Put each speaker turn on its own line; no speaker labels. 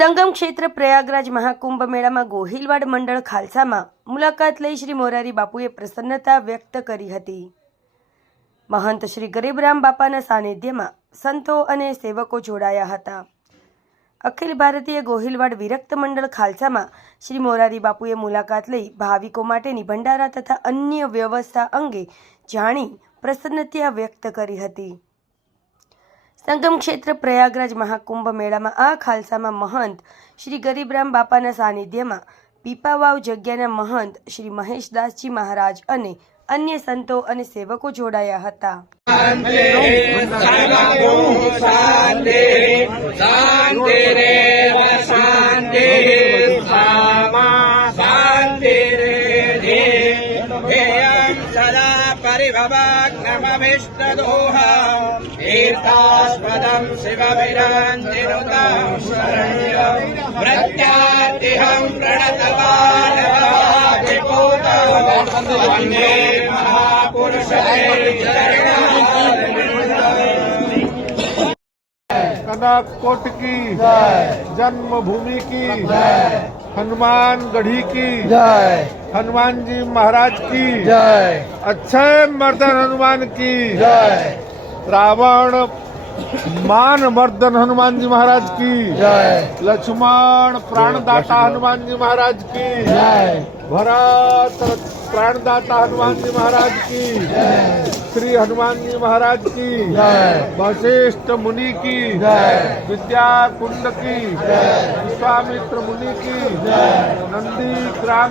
સંગમ ક્ષેત્ર પ્રયાગરાજ મહાકુંભ મેળામાં ગોહિલવાડ મંડળ ખાલસામાં મુલાકાત લઈ શ્રી મોરારી બાપુએ પ્રસન્નતા વ્યક્ત કરી હતી. મહંત શ્રી ગરીબરામ બાપાના સાનિધ્યમાં સંતો અને સેવકો જોડાયા હતા. અખિલ ભારતીય ગોહિલવાડ વિરક્ત મંડળ ખાલસામાં શ્રી મોરારી બાપુએ મુલાકાત લઈ ભાવિકો માટેની ભંડારા તથા અન્ય વ્યવસ્થા અંગે જાણી પ્રસન્નતા વ્યક્ત કરી હતી. સંગમ ક્ષેત્ર પ્રયાગરાજ મહાકુંભ મેળામાં આ ખાલસામાં મહંત શ્રી ગરીબરામ બાપાના સાનિધ્યમાં પીપાવાવ જગ્યાના મહંત શ્રી મહેશદાસજી મહારાજ અને અન્ય સંતો અને સેવકો જોડાયા હતા.
परिभवग्नमविष्टदोहम् तीर्थास्पदम् शिवविरान्तिनुताम् शरण्यम् प्रत्यातिहम् प्रणतमानवाभिपूतम् वन्दे महापुरुषे चरणम् प्रत्यातिहं प्रणतवान् वंदे
कनक कोट की। जन्मभूमि की। हनुमान गढ़ी की।
जय।
हनुमान जी महाराज की।
जय।
अक्षय मर्दन हनुमान की।
जय।
रावण मान मर्दन हनुमान जी महाराज की।
जय।
लक्ष्मण प्राणदाता हनुमान जी महाराज की।
जय।
भरत प्राणदाता हनुमान जी महाराज की। श्री हनुमान जी महाराज की।
जय।
वशिष्ठ मुनि की।
जय।
विद्या कुंड की विश्वामित्र मुनि की। नंदी ग्राम